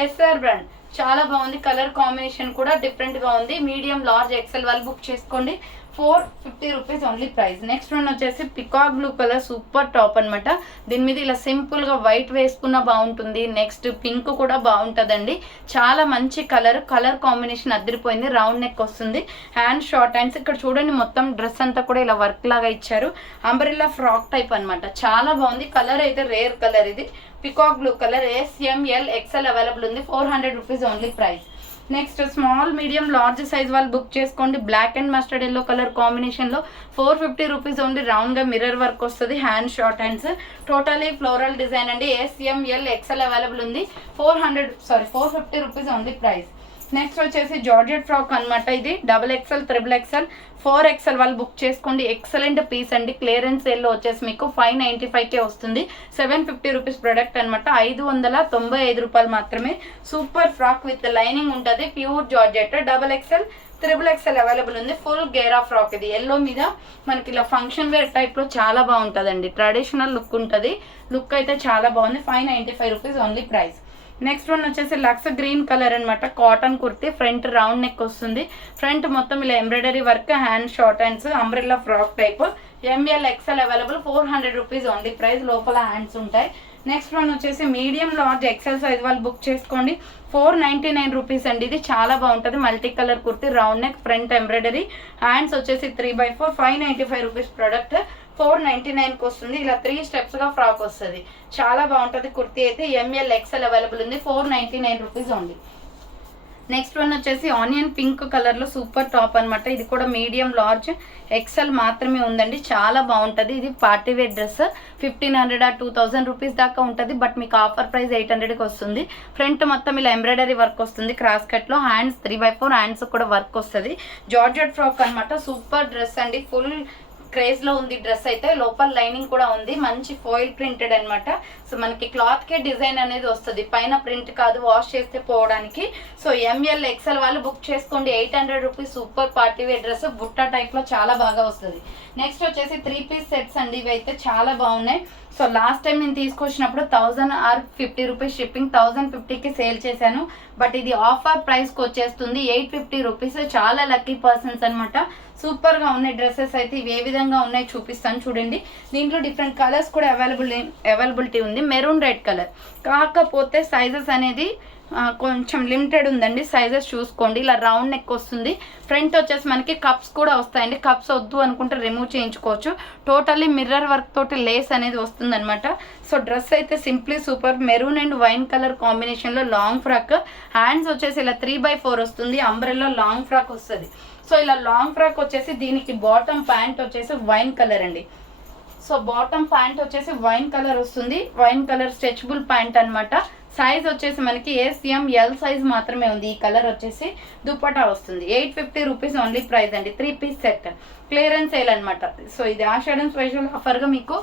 SR brand. చాలా బాగుంది. కలర్ కాంబినేషన్ కూడా డిఫరెంట్గా ఉంది. మీడియం లార్జ్ ఎక్సెల్ వాళ్ళు బుక్ చేసుకోండి. 450 rupees only price. Next one వచ్చేసి peacock blue colour super top అనమాట. దీని మీద ఇలా సింపుల్గా వైట్ వేసుకున్న బాగుంటుంది. నెక్స్ట్ పింక్ కూడా బాగుంటుందండి. చాలా మంచి కలర్ కాంబినేషన్ అదిరిపోయింది. రౌండ్ నెక్ వస్తుంది. Hand short hands. ఇక్కడ చూడండి మొత్తం డ్రెస్ అంతా కూడా ఇలా వర్క్ లాగా ఇచ్చారు. అంబ్రెల్లా ఫ్రాక్ టైప్ అనమాట. చాలా బాగుంది. కలర్ అయితే రేర్ కలర్. ఇది peacock blue colour. SML XL available ఉంది. 400 rupees only price. Next small medium large size వాళ్ళు బుక్ చేసుకోండి. Black and mustard yellow colour కాంబినేషన్లో 450 రూపీస్ ఓన్లీ. రౌండ్గా మిర్రర్ వర్క్ వస్తుంది. Hand short hands. Totally floral design అండి. SML XL available ఉంది. 450 rupees only price. Next వచ్చేసి georgette frock అనమాట. ఇది XXL, XXL, 4XL వాళ్ళు బుక్ చేసుకోండి. ఎక్సలెంట్ పీస్ అండి. క్లియరెన్స్ సేల్లో వచ్చేసి మీకు 595కే వస్తుంది. 750 రూపీస్ ప్రొడక్ట్ అనమాట. 595 రూపాయలు మాత్రమే. సూపర్ ఫ్రాక్ విత్ లైనింగ్ ఉంటుంది. Pure georgette. XXL, XXL available ఉంది. ఫుల్ గేరా ఫ్రాక్. ఇది ఎల్లో మీద మనకి ఇలా ఫంక్షన్ వేర్ టైప్లో చాలా బాగుంటుందండి. ట్రెడిషనల్ లుక్ ఉంటుంది. లుక్ అయితే చాలా బాగుంది. 595 rupees only price. Next one వచ్చేసి లక్స్ గ్రీన్ కలర్ అనమాట. Cotton kurti. Front round neck వస్తుంది. ఫ్రంట్ మొత్తం ఇలా embroidery work. Hand short hands. Umbrella frock type. ML XL available. 400 rupees only price. లోపల హ్యాండ్స్ ఉంటాయి. నెక్స్ట్ వన్ వచ్చేసి మీడియం లార్జ్ ఎక్సెల్ సైజ్ వాళ్ళు book చేసుకోండి. 499 రూపీస్ అండి. ఇది చాలా బాగుంటుంది. Multi colour kurti. Round neck. Front embroidery. Hands వచ్చేసి 3/4. 595 రూపీస్ ప్రొడక్ట్. 499కి వస్తుంది. ఇలా 3 స్టెప్స్గా ఫ్రాక్ వస్తుంది. చాలా బాగుంటుంది కుర్తీ అయితే. ఎంఎల్ ఎక్సెల్ అవైలబుల్ ఉంది. 499 రూపీస్ ఓన్లీ. నెక్స్ట్ వన్ వచ్చేసి ఆనియన్ పింక్ కలర్లో సూపర్ టాప్ అనమాట. ఇది కూడా మీడియం లార్జ్ ఎక్సెల్ మాత్రమే ఉందండి. చాలా బాగుంటుంది. ఇది party wear dress. 1500 or 2000 rupees దాకా ఉంటుంది. బట్ మీకు ఆఫర్ ప్రైస్ 800కి వస్తుంది. ఫ్రంట్ మొత్తం ఇలా ఎంబ్రాయిడరీ వర్క్ వస్తుంది. క్రాస్ కట్లో. హ్యాండ్స్ 3/4. హ్యాండ్స్ కూడా వర్క్ వస్తుంది. జార్జెట్ ఫ్రాక్ అనమాట. సూపర్ డ్రెస్ అండి. ఫుల్ క్రేజ్ లో ఉంది డ్రెస్ అయితే. లోపల లైనింగ్ కూడా ఉంది, మంచి ఫాయిల్ ప్రింటెడ్ అనమాట. సో మనకి క్లాత్ కే డిజైన్ అనేది వస్తుంది, పైన ప్రింట్ కాదు, వాష్ చేస్తే పోవడానికి. సో ఎంఎల్ ఎక్సెల్ వాళ్ళు బుక్ చేసుకోండి. 800 rupees, super party wear dress, బుట్ట టైప్ లో చాలా బాగా వస్తుంది. నెక్స్ట్ వచ్చేసి 3 పీస్ సెట్స్ అండి. ఇవి అయితే చాలా బాగున్నాయి. సో లాస్ట్ టైం నేను తీసుకొచ్చినప్పుడు 1000 ఆర్ 50 రూపీస్ షిప్పింగ్, 1050కి సేల్ చేశాను. బట్ ఇది ఆఫర్ ప్రైస్కి వచ్చేస్తుంది 850 రూపీస్. చాలా లక్కీ పర్సన్స్ అనమాట. సూపర్గా ఉన్నాయి డ్రెస్సెస్ అయితే. ఇవి ఏ విధంగా ఉన్నాయి చూపిస్తాను చూడండి. దీంట్లో డిఫరెంట్ కలర్స్ కూడా అవైలబిలిటీ ఉంది. మెరూన్ రెడ్ కలర్, కాకపోతే సైజెస్ అనేది కొంచెం లిమిటెడ్ ఉందండి. సైజెస్ చూసుకోండి. ఇలా రౌండ్ నెక్ వస్తుంది. ఫ్రంట్ వచ్చేసి మనకి కప్స్ కూడా వస్తాయండి. కప్స్ వద్దు అనుకుంటే రిమూవ్ చేయించుకోవచ్చు. టోటల్లీ మిర్రర్ వర్క్ తోటి లేస్ అనేది వస్తుంది అనమాట. సో డ్రెస్ అయితే simply super. Maroon and wine colour కాంబినేషన్లో లాంగ్ ఫ్రాక్. హ్యాండ్స్ వచ్చేసి ఇలా 3/4 వస్తుంది. అంబ్రెల్లా లాంగ్ ఫ్రాక్ వస్తుంది. సో ఇలా లాంగ్ ఫ్రాక్ వచ్చేసి దీనికి బాటమ్ ప్యాంట్ వచ్చేసి వైన్ కలర్ అండి. సో బాటమ్ ప్యాంట్ వచ్చేసి వైన్ కలర్ వస్తుంది. వైన్ కలర్ స్ట్రెచబుల్ ప్యాంట్ అనమాట. సైజ్ వచ్చేసి మనకి SML సైజ్ మాత్రమే ఉంది. ఈ కలర్ వచ్చేసి దుపట్టా వస్తుంది. 850 రూపీస్ ఓన్లీ ప్రైస్ అండి. 3 పీస్ సెట్, క్లియరెన్స్ సేల్ అనమాట. సో ఇది ఆషాఢం స్పెషల్ ఆఫర్గా మీకు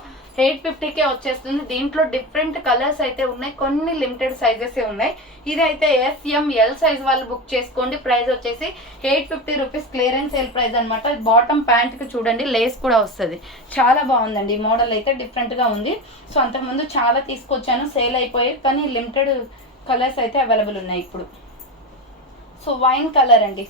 850కే వచ్చేస్తుంది. దీంట్లో డిఫరెంట్ కలర్స్ అయితే ఉన్నాయి, కొన్ని లిమిటెడ్ సైజెస్ ఉన్నాయి. ఇదైతే SML సైజ్ వాళ్ళు బుక్ చేసుకోండి. ప్రైస్ వచ్చేసి 850 రూపీస్, క్లియరెన్స్ సేల్ ప్రైస్ అనమాట. బాటమ్ ప్యాంట్కి చూడండి లేస్ కూడా వస్తుంది. చాలా బాగుందండి. ఈ మోడల్ అయితే డిఫరెంట్గా ఉంది. సో అంతకుముందు చాలా తీసుకొచ్చాను, సేల్ అయిపోయాయి, కానీ లిమిటెడ్ కలర్స్ అయితే అవైలబుల్ ఉన్నాయి ఇప్పుడు. సో వైన్ కలర్ అండి.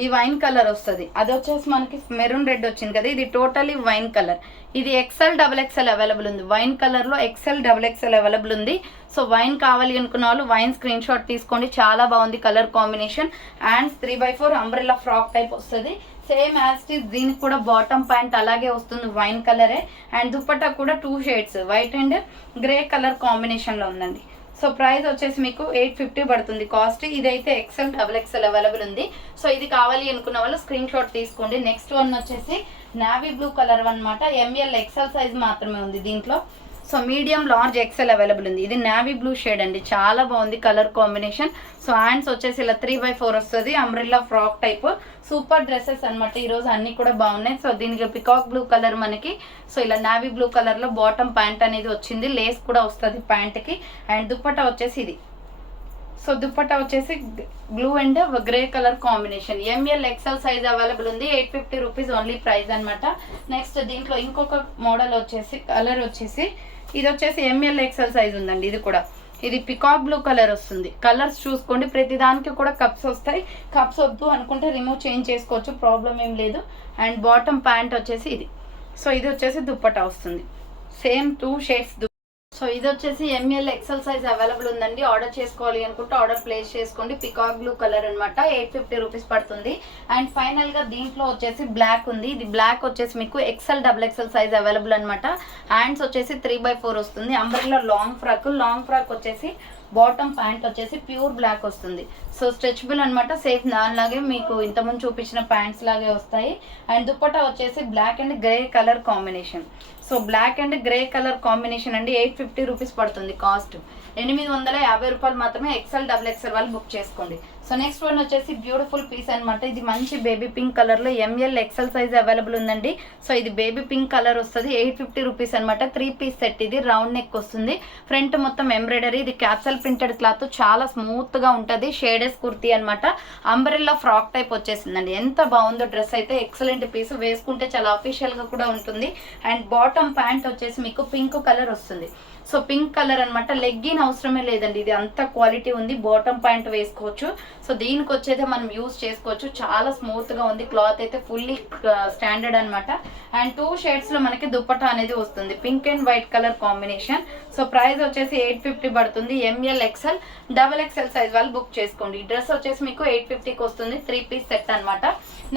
ఈ వైన్ కలర్ వస్తుంది. అది వచ్చేసి మనకి మెరూన్ రెడ్ వచ్చింది కదా, ఇది టోటలీ వైన్ కలర్. ఇది XL XXL అవైలబుల్ ఉంది. వైన్ కలర్లో XL XXL అవైలబుల్ ఉంది. సో వైన్ కావాలి అనుకున్న వాళ్ళు వైన్ స్క్రీన్ షాట్ తీసుకోండి. చాలా బాగుంది colour combination. Hands 3/4 umbrella frock type వస్తుంది. సేమ్ యాజ్ ఇట్ ఈస్ దీనికి కూడా బాటమ్ ప్యాంట్ అలాగే వస్తుంది, వైన్ కలరే. అండ్ దుపట్టా కూడా 2 shades, white and grey colour కాంబినేషన్లో ఉందండి. సో ప్రైస్ వచ్చేసి మీకు 850 పడుతుంది కాస్ట్. ఇదైతే XL XXL అవైలబుల్ ఉంది. సో ఇది కావాలి అనుకున్న వాళ్ళు స్క్రీన్ షాట్ తీసుకోండి. నెక్స్ట్ వన్ వచ్చేసి నావీ బ్లూ కలర్ అనమాట. ML XL సైజ్ మాత్రమే ఉంది దీంట్లో. So medium large XL available ఉంది. ఇది నావీ బ్లూ షేడ్ అండి. చాలా బాగుంది కలర్ కాంబినేషన్. సో హ్యాండ్స్ వచ్చేసి ఇలా 3/4 వస్తుంది. Umbrella frock type. Super dresses అనమాట. ఈరోజు అన్ని కూడా బాగున్నాయి. సో దీనికి పికాక్ బ్లూ కలర్ మనకి. సో ఇలా నావీ బ్లూ కలర్లో బాటమ్ ప్యాంట్ అనేది వచ్చింది. లేస్ కూడా వస్తుంది ప్యాంట్కి. అండ్ దుపట్టా వచ్చేసి ఇది. సో దుపట్టా వచ్చేసి blue and grey colour combination. ML XL size available ఉంది. 850 రూపీస్ ఓన్లీ ప్రైస్ అనమాట. నెక్స్ట్ దీంట్లో ఇంకొక మోడల్ వచ్చేసి కలర్ వచ్చేసి ఇది వచ్చేసి ML XL సైజ్ ఉందండి. ఇది కూడా ఇది పికాక్ బ్లూ కలర్ వస్తుంది. కలర్స్ చూసుకోండి. ప్రతి దానికి కూడా కప్స్ వస్తాయి. కప్స్ వద్దు అనుకుంటే రిమూవ్ చేంజ్ చేసుకోవచ్చు, ప్రాబ్లం ఏం లేదు. అండ్ బాటమ్ ప్యాంట్ వచ్చేసి ఇది. సో ఇది వచ్చేసి దుపట్టా వస్తుంది. Same 2 shades. సో ఇది వచ్చేసి ML XL సైజ్ అవైలబుల్ ఉందండి. ఆర్డర్ చేసుకోవాలి అనుకుంటే ఆర్డర్ ప్లేస్ చేసుకోండి. పికాక్ బ్లూ కలర్ అనమాట. 850 రూపీస్ పడుతుంది. అండ్ ఫైనల్ గా దీంట్లో వచ్చేసి బ్లాక్ ఉంది. ఇది బ్లాక్ వచ్చేసి మీకు XL XXL సైజ్ అవైలబుల్ అనమాట. హ్యాండ్స్ వచ్చేసి 3/4 వస్తుంది. అంబ్రెల్లా లాంగ్ ఫ్రాక్ వచ్చేసి బాటమ్ ప్యాంట్ వచ్చేసి ప్యూర్ బ్లాక్ వస్తుంది. సో స్ట్రెచబుల్ అనమాట. సేఫ్ దానిలాగే మీకు ఇంతకుముందు చూపించిన ప్యాంట్స్ లాగే వస్తాయి. అండ్ దుపట్టా వచ్చేసి black and grey colour combination. So black and grey colour combination అండి. 850 రూపీస్ పడుతుంది కాస్ట్. 850 రూపాయలు మాత్రమే. XL XXL వాళ్ళు బుక్ చేసుకోండి. సో నెక్స్ట్ వన్ వచ్చేసి బ్యూటిఫుల్ పీస్ అనమాట. ఇది మంచి బేబీ పింక్ కలర్లో ML XL సైజ్ అవైలబుల్ ఉందండి. సో ఇది బేబీ పింక్ కలర్ వస్తుంది. 850 రూపీస్ అనమాట. 3 పీస్ సెట్. ఇది రౌండ్ నెక్ వస్తుంది. ఫ్రంట్ మొత్తం ఎంబ్రాయిడరీ. ఇది క్యాప్సల్ ప్రింటెడ్ క్లాత్. చాలా స్మూత్గా ఉంటుంది. షేడెస్ కుర్తీ అనమాట. అంబ్రెల్లా ఫ్రాక్ టైప్ వచ్చేసిందండి. ఎంత బాగుందో డ్రెస్ అయితే. Excellent piece. వేసుకుంటే చాలా అఫీషియల్గా కూడా ఉంటుంది. అండ్ బాటమ్ ప్యాంట్ వచ్చేసి మీకు పింక్ కలర్ వస్తుంది. సో పింక్ కలర్ అనమాట. లెగ్గిన్ అవసరమే లేదండి. ఇది అంత క్వాలిటీ ఉంది. బాటమ్ ప్యాంట్ వేసుకోవచ్చు. సో దీనికి వచ్చేదే మనం యూజ్ చేసుకోవచ్చు. చాలా స్మూత్గా ఉంది. క్లాత్ అయితే ఫుల్లీ స్టాండర్డ్ అనమాట. అండ్ 2 షేడ్స్లో మనకి దుపట్టా అనేది వస్తుంది. Pink and white colour combination. So price వచ్చేసి 850 పడుతుంది. ML XL XXL సైజ్ వాళ్ళు బుక్ చేసుకోండి. ఈ డ్రెస్ వచ్చేసి మీకు 850కి వస్తుంది. 3 పీస్ సెట్ అనమాట.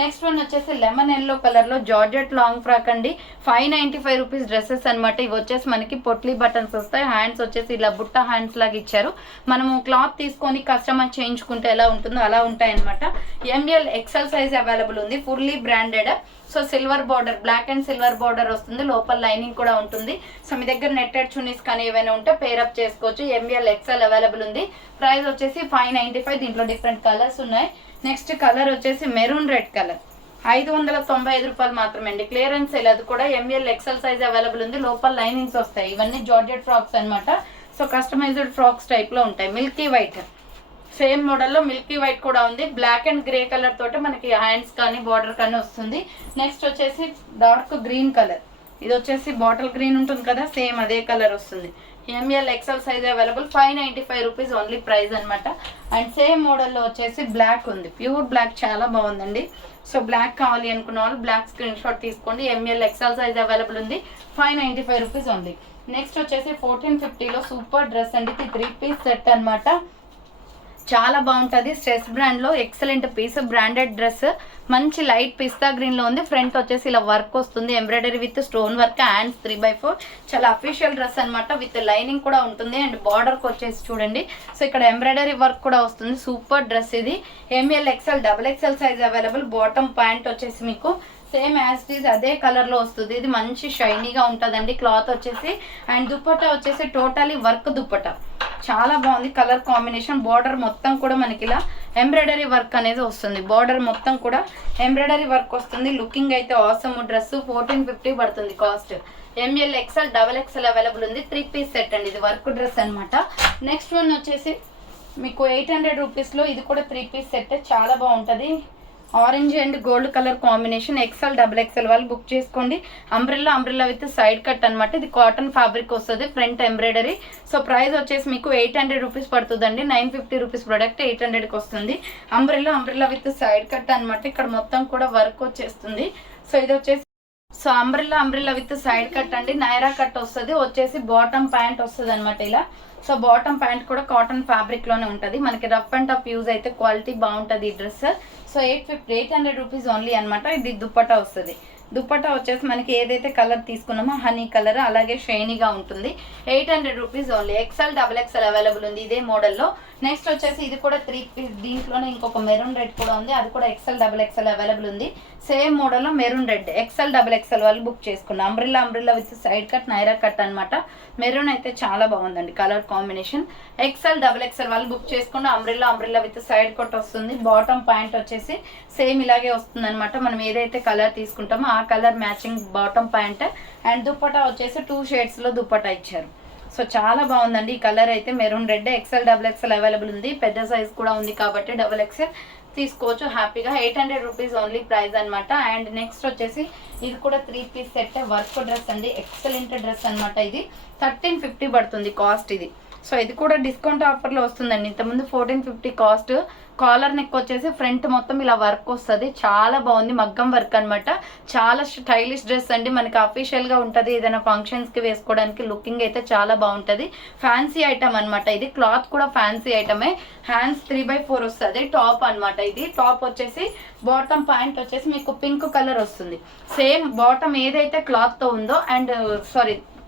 నెక్స్ట్ వన్ వచ్చేసి లెమన్ ఎల్లో కలర్లో జార్జెట్ లాంగ్ ఫ్రాక్ అండి. 595 రూపీస్ డ్రెస్సెస్ అనమాట. ఇవి వచ్చేసి మనకి పొట్లీ బటన్స్ వస్తాయి. హ్యాండ్స్ వచ్చేసి ఇలా బుట్ట హ్యాండ్స్ లాగా ఇచ్చారు. మనము క్లాత్ తీసుకొని కస్టమర్ చేయించుకుంటే ఎలా ఉంటుందో అలా ఉంటాయి అనమాట. ML XL సైజ్ అవైలబుల్ ఉంది. Fully branded. So silver border, black and silver border వస్తుంది. లోపల లైనింగ్ కూడా ఉంటుంది. సో మీ దగ్గర నెట్టెడ్ చున్నీస్ కానీ ఏమైనా ఉంటే పేరప్ చేసుకోవచ్చు. ML XL అవైలబుల్ ఉంది. ప్రైస్ వచ్చేసి 595. దీంట్లో డిఫరెంట్ కలర్స్ ఉన్నాయి. నెక్స్ట్ కలర్ వచ్చేసి మెరూన్ రెడ్ కలర్. 595 రూపాయలు మాత్రమే అండి. క్లియరెన్స్ సేల్, అది కూడా ఎంఎల్ ఎక్సెల్ సైజ్ అవైలబుల్ ఉంది. లోపల లైనింగ్స్ వస్తాయి. ఇవన్నీ జార్జెట్ ఫ్రాక్స్ అన్నమాట. సో కస్టమైజ్డ్ ఫ్రాక్స్ టైప్ లో ఉంటాయి. మిల్కీ వైట్, సేమ్ మోడల్లో మిల్కీ వైట్ కూడా ఉంది. బ్లాక్ అండ్ గ్రే కలర్ తోటి మనకి హ్యాండ్స్ కానీ బార్డర్ కానీ వస్తుంది. నెక్స్ట్ వచ్చేసి డార్క్ గ్రీన్ కలర్, ఇది వచ్చేసి బాటిల్ గ్రీన్ ఉంటుంది కదా, సేమ్ అదే కలర్ వస్తుంది. ML XL size available. 595 rupees only price అనమాట. అండ్ సేమ్ మోడల్లో వచ్చేసి బ్లాక్ ఉంది, ప్యూర్ బ్లాక్, చాలా బాగుందండి. సో బ్లాక్ కావాలి అనుకున్న వాళ్ళు బ్లాక్ స్క్రీన్ షాట్ తీసుకోండి. ఎంఎల్ ఎక్సెల్ సైజ్ అవైలబుల్ ఉంది. 595 రూపీస్ ఓన్లీ. నెక్స్ట్ వచ్చేసి 1450లో సూపర్ డ్రెస్ అండి. ఇది 3 పీస్ సెట్ అనమాట. చాలా బాగుంటుంది. స్ట్రెస్ బ్రాండ్లో ఎక్సలెంట్ పీస్, బ్రాండెడ్ డ్రెస్, మంచి లైట్ పిస్తా గ్రీన్లో ఉంది. ఫ్రంట్ వచ్చేసి ఇలా వర్క్ వస్తుంది, embroidery with stone work, hands 3/4. చాలా అఫీషియల్ డ్రెస్ అనమాట. విత్ లైనింగ్ కూడా ఉంటుంది. అండ్ బార్డర్కి వచ్చేసి చూడండి, సో ఇక్కడ ఎంబ్రాయిడరీ వర్క్ కూడా వస్తుంది. సూపర్ డ్రెస్ ఇది. ML XL double XL size available. Bottom pant వచ్చేసి మీకు సేమ్ యాజ్ ఇట్ ఈజ్ అదే కలర్లో వస్తుంది. ఇది మంచి షైనీగా ఉంటుందండి క్లాత్ వచ్చేసి. అండ్ దుప్పట్టా వచ్చేసి టోటలీ వర్క్ దుప్పట్టా, చాలా బాగుంది కలర్ కాంబినేషన్. బార్డర్ మొత్తం కూడా మనకి ఇలా ఎంబ్రాయిడరీ వర్క్ అనేది వస్తుంది. బార్డర్ మొత్తం కూడా ఎంబ్రాయిడరీ వర్క్ వస్తుంది. లుకింగ్ అయితే ఆసమ్. డ్రెస్ 1450 పడుతుంది cost. ML XL double XL available ఉంది. 3 పీస్ సెట్ అండి. ఇది వర్క్ డ్రెస్ అనమాట. నెక్స్ట్ వన్ వచ్చేసి మీకు 800 రూపీస్లో ఇది కూడా 3 పీస్ సెట్, చాలా బాగుంటుంది. Orange and gold colour combination. XL double XL వాళ్ళు బుక్ చేసుకోండి. అంబ్రెల్లా విత్ సైడ్ కట్ అనమాట. ఇది కాటన్ ఫ్యాబ్రిక్ వస్తుంది, ఫ్రంట్ ఎంబ్రాయిడరీ. సో ప్రైస్ వచ్చేసి మీకు 800 రూపీస్ పడుతుందండి. 950 రూపీస్ ప్రొడక్ట్ 800కి వస్తుంది. అంబ్రెల్లా విత్ సైడ్ కట్ అనమాట. ఇక్కడ మొత్తం కూడా వర్క్ వచ్చేస్తుంది. సో ఇది వచ్చేసి so umbrella with side cut అండి. నైరా కట్ వస్తుంది. వచ్చేసి బాటమ్ ప్యాంట్ వస్తుంది అనమాట ఇలా. సో బాటమ్ ప్యాంట్ కూడా కాటన్ ఫ్యాబ్రిక్ లోనే ఉంటుంది. మనకి రఫ్ అండ్ టఫ్ యూజ్ అయితే క్వాలిటీ బాగుంటుంది ఈ డ్రెస్. సో 800 రూపీస్ ఓన్లీ అనమాట. ఇది దుప్పట్టా వస్తుంది. దుప్పట్టా వచ్చేసి మనకి ఏదైతే కలర్ తీసుకున్నామో హనీ కలర్, అలాగే షైనీగా ఉంటుంది. 800 rupees only. XL double XL available ఉంది ఇదే మోడల్లో. నెక్స్ట్ వచ్చేసి ఇది కూడా 3 పీస్. దీంట్లోనే ఇంకొక మెరూన్ రెడ్ కూడా ఉంది, అది కూడా ఎక్సెల్ డబల్ ఎక్సెల్ అవైలబుల్ ఉంది. సేమ్ మోడల్లో maroon red, XL double XL వాళ్ళు బుక్ చేసుకున్నాం. Umbrella with side cut, Naira cut అనమాట. మెరూన్ అయితే చాలా బాగుందండి colour combination. XL double XL వాళ్ళు బుక్ చేసుకున్న అంబ్రెల్లా విత్ సైడ్ కట్ వస్తుంది. బాటమ్ ప్యాంట్ వచ్చేసి సేమ్ ఇలాగే వస్తుంది అనమాట. మనం ఏదైతే కలర్ తీసుకుంటామో ఆ colour matching bottom pant. And dupatta వచ్చేసి 2 షేడ్స్లో దుప్పటా ఇచ్చారు. సో చాలా బాగుందండి ఈ కలర్ అయితే. Maroon red. XL double XL available ఉంది. పెద్ద సైజ్ కూడా ఉంది కాబట్టి డబుల్ ఎక్సెల్ తీసుకోవచ్చు హ్యాపీగా. 800 రూపీస్ ఓన్లీ ప్రైస్ అనమాట. అండ్ నెక్స్ట్ వచ్చేసి ఇది కూడా 3 పీస్ సెట్ వర్క్ డ్రెస్ అండి. ఎక్సలెంట్ డ్రెస్ అనమాట. ఇది 1350 పడుతుంది కాస్ట్ ఇది. సో ఇది కూడా డిస్కౌంట్ ఆఫర్లో వస్తుందండి. ఇంతకుముందు 1450 కాస్ట్. కాలర్ నెక్ వచ్చేసి ఫ్రంట్ మొత్తం ఇలా వర్క్ వస్తుంది. చాలా బాగుంది, మగ్గం వర్క్ అనమాట. చాలా స్టైలిష్ డ్రెస్ అండి. మనకి అఫీషియల్గా ఉంటుంది. ఏదైనా ఫంక్షన్స్కి వేసుకోవడానికి లుకింగ్ అయితే చాలా బాగుంటుంది. ఫ్యాన్సీ ఐటమ్ అనమాట ఇది. క్లాత్ కూడా ఫ్యాన్సీ ఐటమే. హ్యాండ్స్ 3/4 వస్తుంది. టాప్ అనమాట ఇది. టాప్ వచ్చేసి బాటమ్ ప్యాంట్ వచ్చేసి మీకు పింక్ కలర్ వస్తుంది. సేమ్ బాటమ్ ఏదైతే క్లాత్తో ఉందో అండ్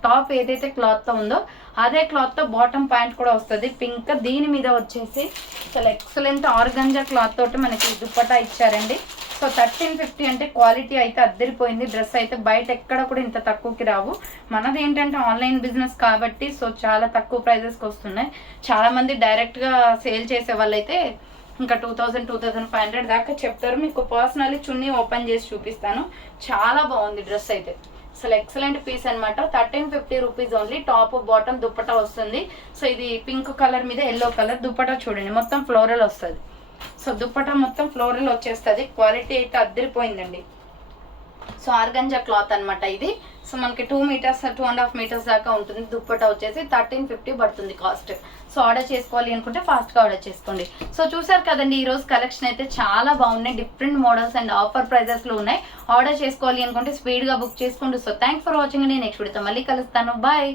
టాప్ ఏదైతే క్లాత్తో ఉందో అదే క్లాత్తో బాటమ్ ప్యాంట్ కూడా వస్తుంది పింక్. దీని మీద వచ్చేసి అసలు ఎక్సలెంట్ ఆర్గంజా క్లాత్ తోటి మనకి దుప్పటా ఇచ్చారండి. సో 1350 అంటే క్వాలిటీ అయితే అద్దరిపోయింది. డ్రెస్ అయితే బయట ఎక్కడ కూడా ఇంత తక్కువకి రావు. మనది ఏంటంటే ఆన్లైన్ బిజినెస్ కాబట్టి సో చాలా తక్కువ ప్రైజెస్కి వస్తున్నాయి. చాలామంది డైరెక్ట్గా సేల్ చేసే వాళ్ళైతే ఇంకా 2000-2500 దాకా చెప్తారు. మీకు పర్సనల్లీ చున్నీ ఓపెన్ చేసి చూపిస్తాను. చాలా బాగుంది డ్రెస్ అయితే. అసలు ఎక్సలెంట్ పీస్ అనమాట. 1350 rupees only. Top bottom dupatta వస్తుంది. సో ఇది పింక్ కలర్ మీద ఎల్లో కలర్ దుప్పటా చూడండి, మొత్తం ఫ్లోరల్ వస్తుంది. సో దుప్పటా మొత్తం ఫ్లోరల్ వచ్చేస్తుంది. క్వాలిటీ అయితే అద్దరిపోయిందండి. సో ఆర్గంజా క్లాత్ అనమాట ఇది. సో మనకి 2 మీటర్స్ 2.5 మీటర్స్ దాకా ఉంటుంది. దుప్పటా వచ్చేసి 1350 పడుతుంది కాస్ట్. సో ఆర్డర్ చేసుకోవాలి అనుకుంటే ఫాస్ట్గా ఆర్డర్ చేసుకోండి. సో చూసారు కదండి, ఈ రోజు కలెక్షన్ అయితే చాలా బాగున్నాయి. డిఫరెంట్ మోడల్స్ అండ్ ఆఫర్ ప్రైజెస్లో ఉన్నాయి. ఆర్డర్ చేసుకోవాలి అనుకుంటే స్పీడ్గా బుక్ చేసుకోండి. సో థ్యాంక్స్ ఫర్ వాచింగ్ అండి. నెక్స్ట్ వీడియోతో మళ్ళీ కలుస్తాను. బాయ్.